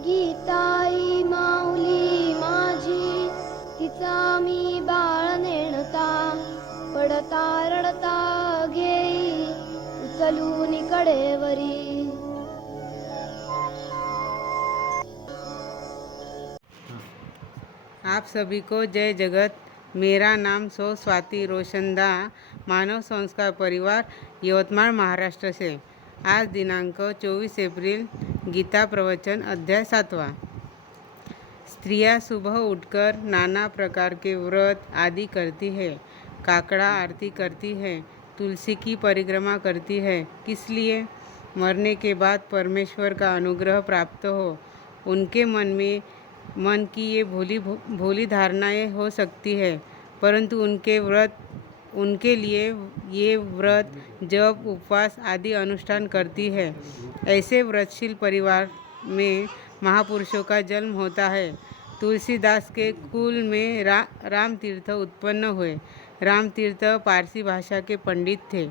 गीताई माऊली माझी, तिचा मी बाळ नेणता, पडता रडता घेई उचलून कडेवरी. आप सभी को जय जगत. मेरा नाम सौ स्वाति रोशनदा, मानव संस्कार परिवार, यवतमाळ, महाराष्ट्र से. आज दिनांक 24 अप्रैल. गीता प्रवचन अध्याय 7वां. स्त्रियां सुबह उठकर नाना प्रकार के व्रत आदि करती है. काकड़ा आरती करती है, तुलसी की परिक्रमा करती है. किस लिए? मरने के बाद परमेश्वर का अनुग्रह प्राप्त हो. उनके मन की ये भोली धारणाएं हो सकती है, परंतु उनके लिए ये व्रत जप उपवास आदि अनुष्ठान करती है. ऐसे व्रतशील परिवार में महापुरुषों का जन्म होता है. तुलसीदास के कुल में राम तीर्थ उत्पन्न हुए. राम तीर्थ पारसी भाषा के पंडित थे.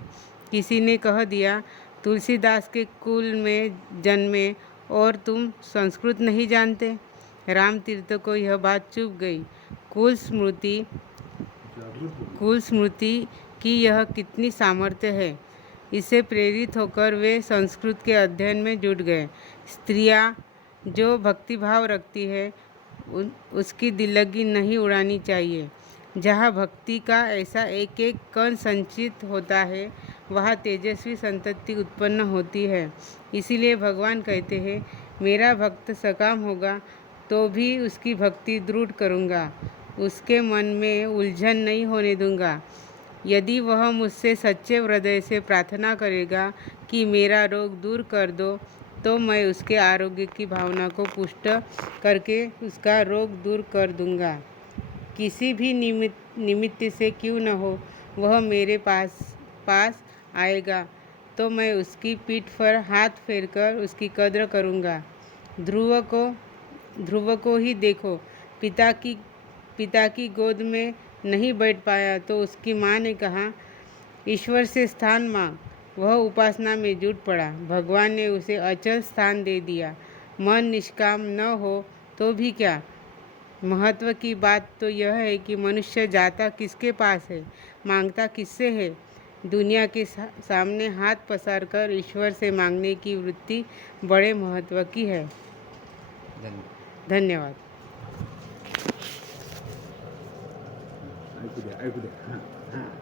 किसी ने कह दिया, तुलसीदास के कुल में जन्मे और तुम संस्कृत नहीं जानते. राम तीर्थ को यह बात चुभ गई. कुल स्मृति की यह कितनी सामर्थ्य है. इससे प्रेरित होकर वे संस्कृत के अध्ययन में जुट गए. स्त्रियां जो भक्तिभाव रखती है उसकी दिल्लगी नहीं उड़ानी चाहिए. जहाँ भक्ति का ऐसा एक एक कण संचित होता है, वहाँ तेजस्वी संतति उत्पन्न होती है. इसीलिए भगवान कहते हैं, मेरा भक्त सकाम होगा तो भी उसकी भक्ति दृढ़ करूँगा, उसके मन में उलझन नहीं होने दूंगा. यदि वह मुझसे सच्चे हृदय से प्रार्थना करेगा कि मेरा रोग दूर कर दो, तो मैं उसके आरोग्य की भावना को पुष्ट करके उसका रोग दूर कर दूंगा. किसी भी निमित्त से क्यों न हो, वह मेरे पास आएगा तो मैं उसकी पीठ पर हाथ फेरकर उसकी कद्र करूंगा. ध्रुव को ही देखो. पिता की गोद में नहीं बैठ पाया तो उसकी माँ ने कहा, ईश्वर से स्थान मांग. वह उपासना में जुट पड़ा. भगवान ने उसे अचल स्थान दे दिया. मन निष्काम न हो तो भी क्या. महत्व की बात तो यह है कि मनुष्य जाता किसके पास है, मांगता किससे है. दुनिया के सामने हाथ पसार कर ईश्वर से मांगने की वृत्ति बड़े महत्व की है. धन्यवाद. ऐकू द्या.